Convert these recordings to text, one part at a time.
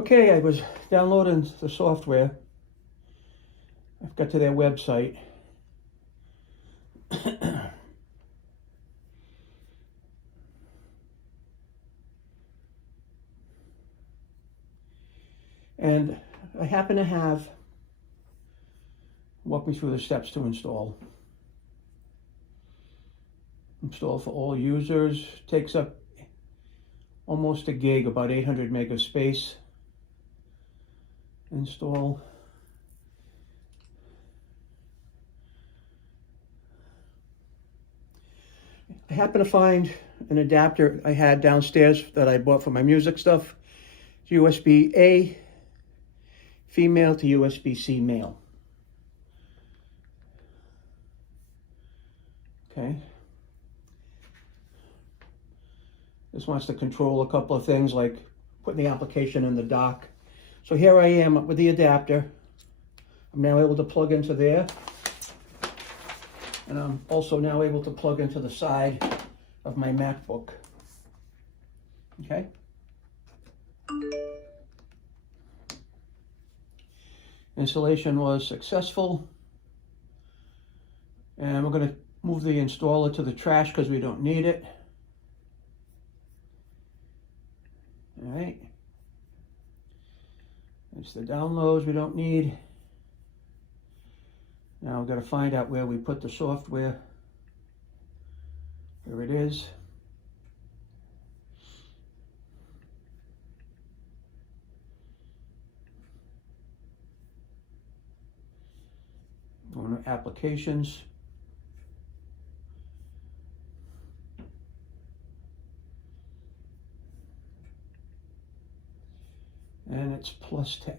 Okay, I was downloading the software. I've got to their website. And I happen to have, walk me through the steps to install. Install for all users, takes up almost a gig, about 800 meg of space. Install. I happen to find an adapter I had downstairs that I bought for my music stuff. It's USB-A female to USB-C male. Okay. This wants to control a couple of things like putting the application in the dock. So here I am with the adapter. I'm now able to plug into there. And I'm also now able to plug into the side of my MacBook. Okay. Installation was successful. And we're going to move the installer to the trash because we don't need it. All right. It's the downloads we don't need. Now we've got to find out where we put the software. Here it is. Going to applications. And it's Plustek.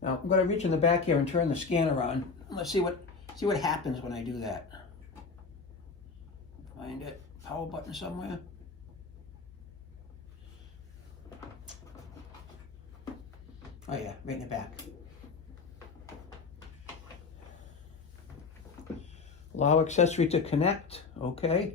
Now I'm going to reach in the back here and turn the scanner on. Let's see what happens when I do that. Find it. Power button somewhere. Oh yeah, right in the back. Allow accessory to connect. Okay.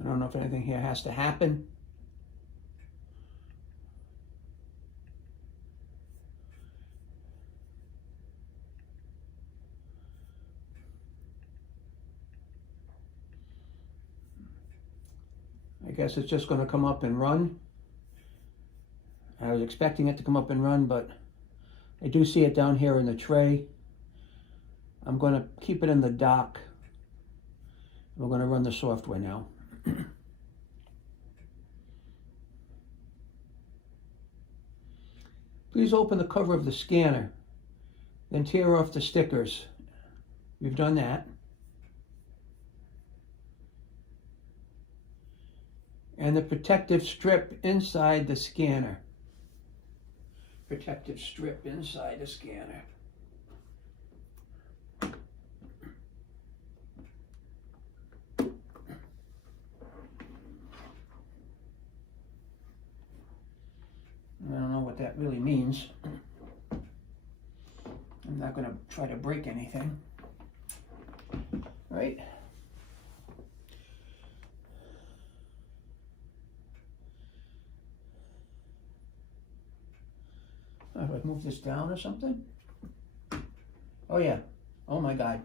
I don't know if anything here has to happen. I guess it's just going to come up and run. I was expecting it to come up and run, but I do see it down here in the tray. I'm going to keep it in the dock. We're going to run the software now. Please open the cover of the scanner, then tear off the stickers. We've done that. And the protective strip inside the scanner. Protective strip inside the scanner. I don't know what that really means. I'm not going to try to break anything. Right? If I move this down or something? Oh yeah. Oh my God.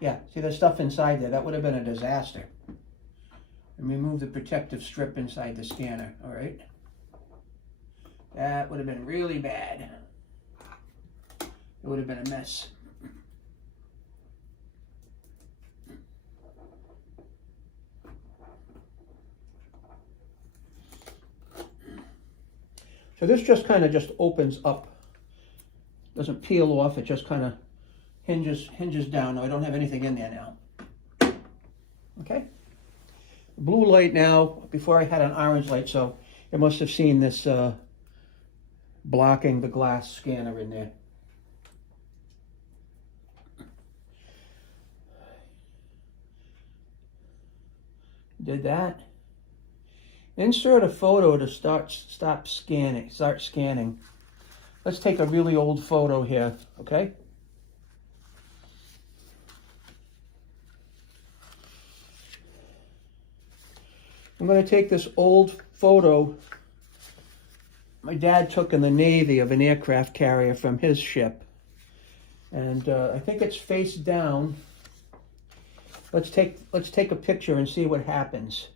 Yeah, see the stuff inside there? That would have been a disaster. And remove the protective strip inside the scanner, all right? That would have been really bad. It would have been a mess. So this just kind of just opens up. Doesn't peel off, it just kind of hinges down. No, I don't have anything in there now. Okay. Blue light now, before I had an orange light, so it must have seen this blocking the glass scanner in there. Did that. Insert a photo to start scanning. Let's take a really old photo here, okay? I'm going to take this old photo my dad took in the Navy of an aircraft carrier from his ship. And I think it's face down. Let's take a picture and see what happens.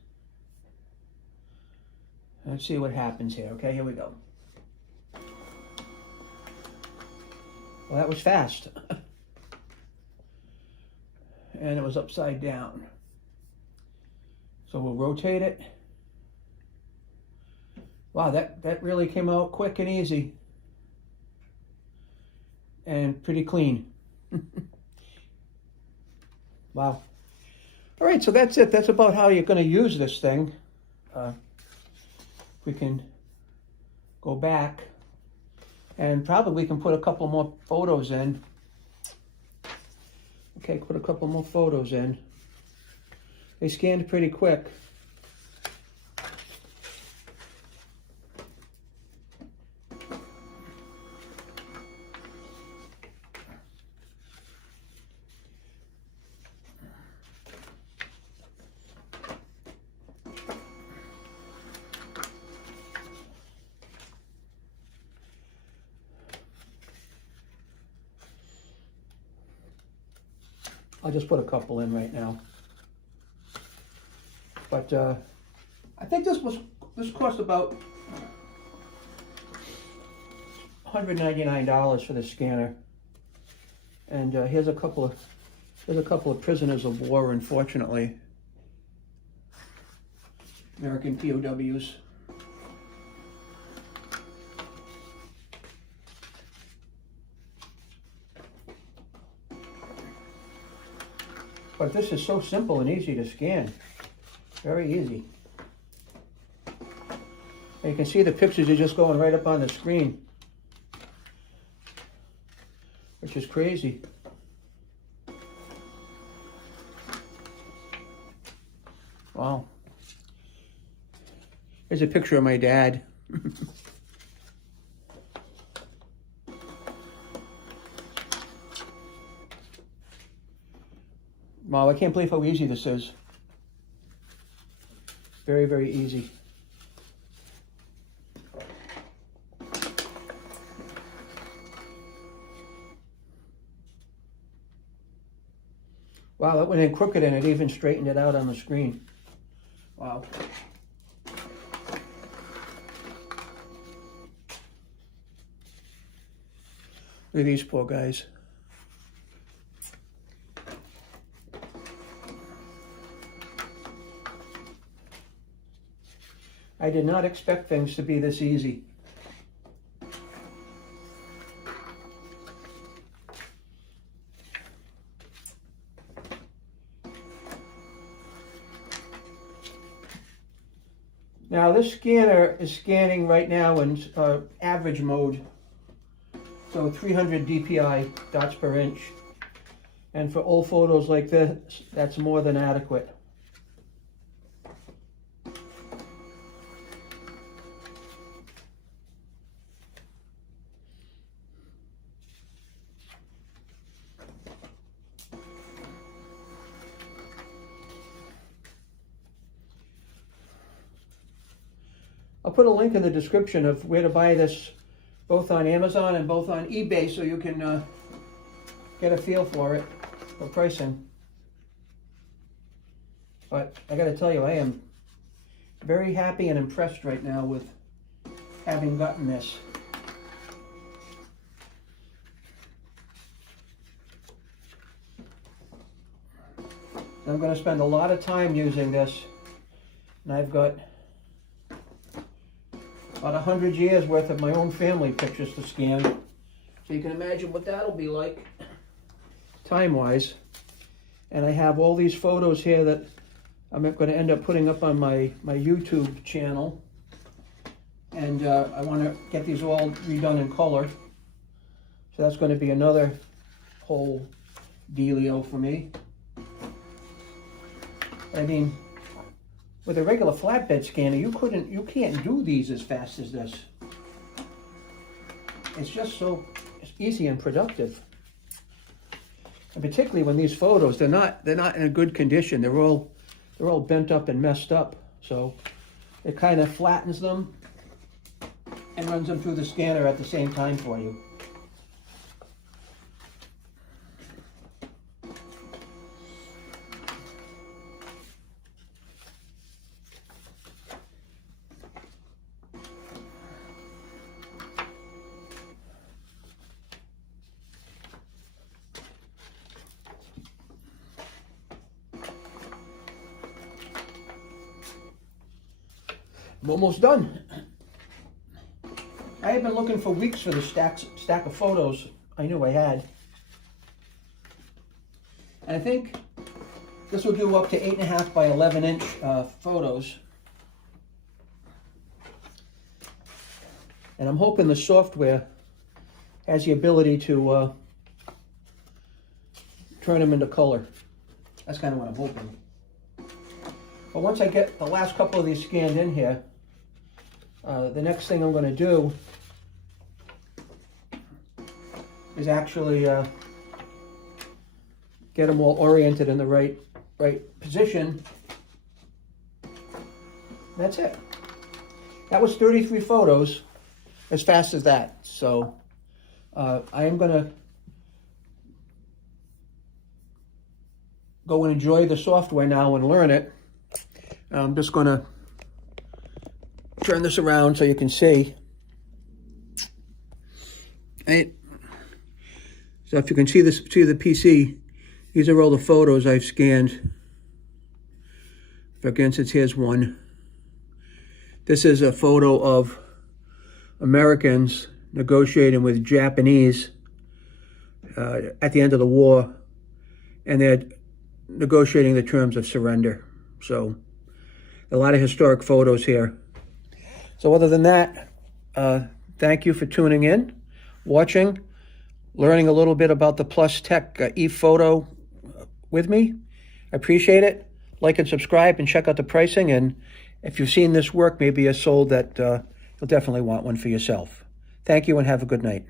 Let's see what happens here. Okay, here we go. Well, that was fast. And it was upside down. So we'll rotate it. Wow, that really came out quick and easy. And pretty clean. Wow. All right, so that's it. That's about how you're going to use this thing. We can go back and probably we can put a couple more photos in. Okay, put a couple more photos in. They scanned pretty quick. I'll just put a couple in right now. But I think this cost about $199 for the scanner. And here's a couple of prisoners of war, unfortunately. American POWs. But this is so simple and easy to scan. Very easy. And you can see the pictures are just going right up on the screen, which is crazy. Wow. Here's a picture of my dad. Wow, I can't believe how easy this is. Very, very easy. Wow, that went in crooked and it even straightened it out on the screen. Wow. Look at these poor guys. I did not expect things to be this easy. Now this scanner is scanning right now in average mode, so 300 dpi, dots per inch. And for old photos like this, that's more than adequate. I'll put a link in the description of where to buy this, both on Amazon and both on eBay, so you can get a feel for it, for pricing. But I got to tell you, I am very happy and impressed right now with having gotten this. I'm going to spend a lot of time using this, and I've got about 100 years worth of my own family pictures to scan. So you can imagine what that'll be like time-wise. And I have all these photos here that I'm going to end up putting up on my YouTube channel. And I want to get these all redone in color. So that's going to be another whole dealio for me. I mean, with a regular flatbed scanner, you can't do these as fast as this. It's just so easy and productive. And particularly when these photos, they're not in a good condition. They're all bent up and messed up. So it kind of flattens them and runs them through the scanner at the same time for you. I'm almost done. I have been looking for weeks for the stack of photos I knew I had. And I think this will do up to 8.5 by 11 inch photos. And I'm hoping the software has the ability to turn them into color. That's kind of what I'm hoping. But once I get the last couple of these scanned in here, the next thing I'm going to do is actually get them all oriented in the right position. That's it. That was 33 photos, as fast as that. So I am going to go and enjoy the software now and learn it. I'm just going to turn this around so you can see. Right. So if you can see the PC, these are all the photos I've scanned. For instance, here's one. This is a photo of Americans negotiating with Japanese at the end of the war, and they're negotiating the terms of surrender. So a lot of historic photos here. So other than that, thank you for tuning in, watching, learning a little bit about the Plustek ePhoto with me. I appreciate it. Like and subscribe and check out the pricing. And if you've seen this work, maybe you're sold that you'll definitely want one for yourself. Thank you and have a good night.